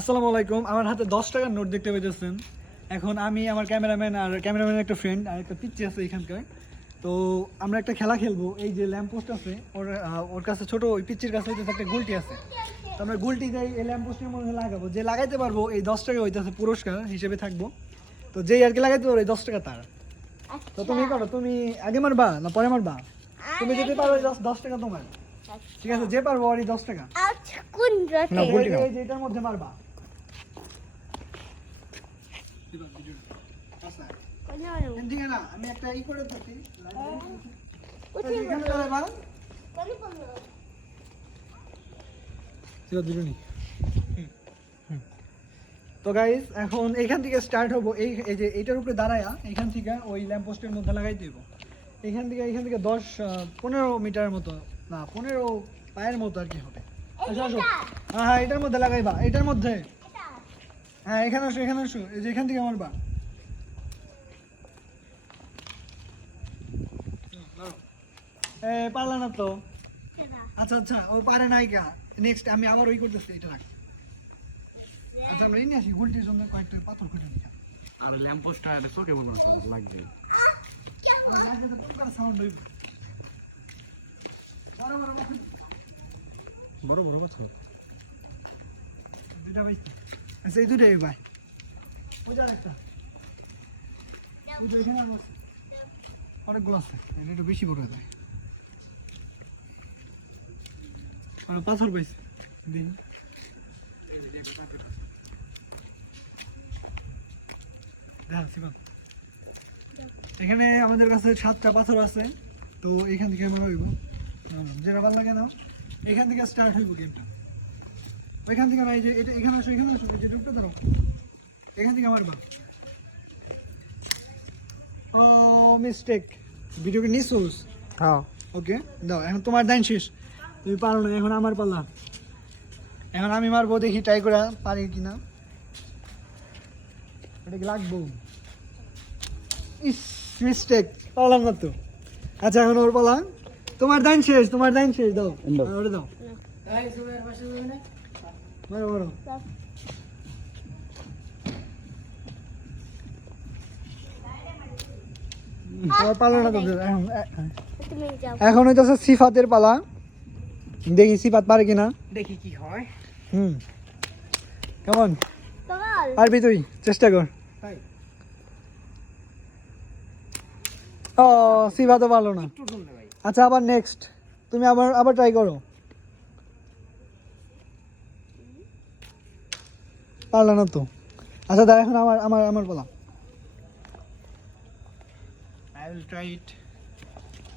আসসালামু আলাইকুম। আমার হাতে 10 টাকার নোট দেখতে পেয়েছেন। এখন আমি আমার ক্যামেরাম্যান আর ক্যামেরাম্যানের একটা ফ্রেন্ড আর একটা পিচ্চি আছে এখানকার। তো আমরা একটা খেলা খেলবো। এই যে ল্যাম্প পোস্ট আছে ওর কাছে ছোট ওই পিচ্চির কাছে হইতেছে একটা গুলটি আছে। তো আমরা গুলটি যাই এই ল্যাম্প পোস্টের মধ্যে লাগাবো। যে লাগাইতে পারবো এই 10 টাকা হইতেছে পুরস্কার হিসেবে থাকবো। তো যেই আর কি লাগাইতে পারবো এই 10 টাকা তার। তো তুমি করো, তুমি আগে মারবা না পরে মারবা? তুমি যদি পারো 10 টাকা তোমার। ঠিক আছে, যে পারবো ওরই 10 টাকা। আচ্ছা কোন রাতে না গুলটি এই যে এটার মধ্যে মারবা। ঠিক না, আমি একটা ই করে থাকি। এখানে লাগাবা। তো গাইস এখন এখান থেকে স্টার্ট হবো। এই যে এইটার উপরে দাঁড়ায়া এখান থেকে ওই ল্যাম্প পোস্টের মধ্যে লাগাই দিব। এখান থেকে 10-15 মিটারের মতো, না 15 পায়ের মতো আর কি হবে। আসো আসো, হ্যাঁ এটার মধ্যে লাগাইবা, এটার মধ্যে। হ্যাঁ এখানে আসো, এখানে আসো, এই যে এখান থেকে মারবা। পারলা না তো। আচ্ছা আচ্ছা, ও পারে নাই কা। নেক্সট আমি আবার ওই করতেছি, এটা রাখ। আচ্ছা আমরা নিয়ে আসি গুলটির জন্য কয়েকটা পাথর কেটে নিই। আর ল্যাম্প পোস্টটা এটা চোখে মনে হচ্ছে লাগবে। বড় বড় পাথর দুটা ভাই। আচ্ছা এই দুটাই ভাই। ওইটা একটা। ওইটা এখানে আছে। অনেকগুলো আছে। এটা একটু বেশি বড় যায়। আর পাথর পাইছি। দিন। এখানে আমাদের কাছে 7টা পাথর আছে। তো এখান থেকে আমরা হইব যেটা ভালো লাগে না, এখান থেকে স্টার্ট হইব গেমটা। ওইখান থেকে না, এই যে এটা এখানে আসো, এখানে আসো, এই যে ঢুকতে দাও, এখান থেকে মারবা। ও মিস্টেক, ভিডিওকে নিছুস। হ্যাঁ ওকে দাও, এখন তোমার দান শেষ। তুমি পারো না, এখন আমার পালা। এখন আমি মারবো, দেখি ট্রাই করে পারি কিনা। এটা কি লাগবো? ইস মিস্টেক, পারলাম না তো। আচ্ছা এখন ওর পালা। তোমার দান শেষ, তোমার দান শেষ। দাও ওরে দাও, মারো মারো। পালা না তো। এখন হইতেছে সিফাতের পালা। দেখি সিফাত পারে কিনা, দেখি কি হয়। কেমন পারবি তুই? চেষ্টা কর। ও সিফাতও পারলো না। আচ্ছা আবার নেক্সট, তুমি আবার ট্রাই করো। পারলা না তো। আচ্ছা দাঁড়া, এখন আমার পালা। I will try it.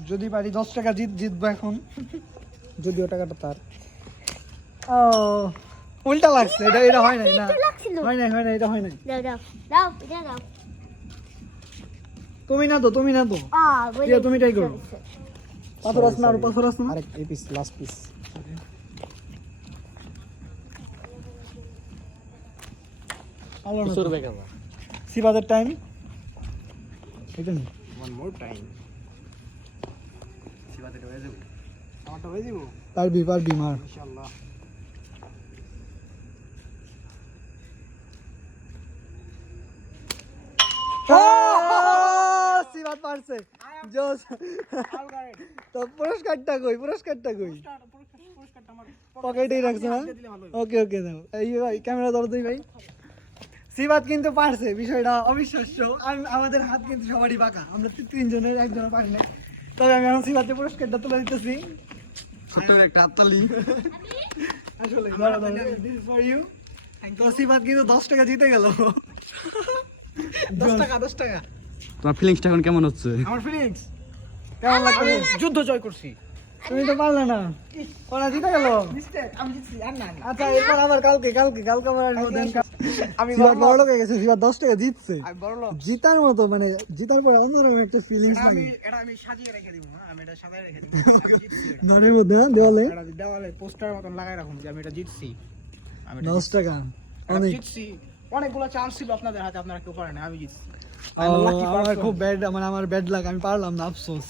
যদি পারি 10 টাকা জিতবো এখন। যদিও টাকাটা তার। ও উল্টা লাগছে, এটা হয় নাই। না হয় নাই, এটা হয় নাই। দাও এটা দাও। তুমি না তো তুমি ট্রাই করো। পাথর আছে না, আর পাথর আছে না। আরেক এই পিস, লাস্ট পিস। সিবাদের টাইম এটা নেই। One more time. সিবাতে হয়ে যাবে, আমারটা হয়ে যাবে। পারবি মার। ইনশাআল্লাহ। সিবাদ পারছে। জোস। তো পুরস্কারটা কই? পকেটেই রাখছো না? ওকে দাও। এই ক্যামেরা ধরো তুই ভাই। সিবাদ কিন্তু পারছে, বিষয়টা অবিশ্বাস্য। আমাদের হাত কিন্তু সবারই বাঁকা, আমরা 3 জনের একজনের পারি না। তবে আমি এখন সিবাদকে পুরস্কারটা তুলে দিতেছি। ছোট একটা হাততালি। আসলে দিস ইজ ফর ইউ। তো সিবাদ কিন্তু 10 টাকা জিতে গেল। 10 টাকা। তোমার ফিলিংসটা এখন কেমন হচ্ছে? আমার ফিলিংস কেমন লাগছে? যুদ্ধ জয় করছি। তুমি তো পারলে না, ওরা জিতে গেল। আমি জিতছি আর না। আচ্ছা এরপর আবার কালকে আবার আমি বড় লোক হয়ে গেছে। সিবাদ 10 টাকা জিতছে। আমি বড় লোক। জিতার মতো, মানে জিতার পরে অন্যরকম একটা ফিলিংস লাগে। এটা আমি সাজিয়ে রেখে দিব, হ্যাঁ আমি এটা সাজিয়ে রেখে দিব। ঘরের মধ্যে দেওয়ালে এটা দেওয়ালে পোস্টার মতন লাগাই রাখুন যে আমি এটা জিতছি। আমি 10 টাকা অনেক জিতছি। অনেকগুলো চান্স ছিল আপনাদের হাতে, আপনারা কেউ পারেন, আমি জিতছি। আমার খুব ব্যাড, মানে আমার ব্যাড লাগ, আমি পারলাম না, আফসোস।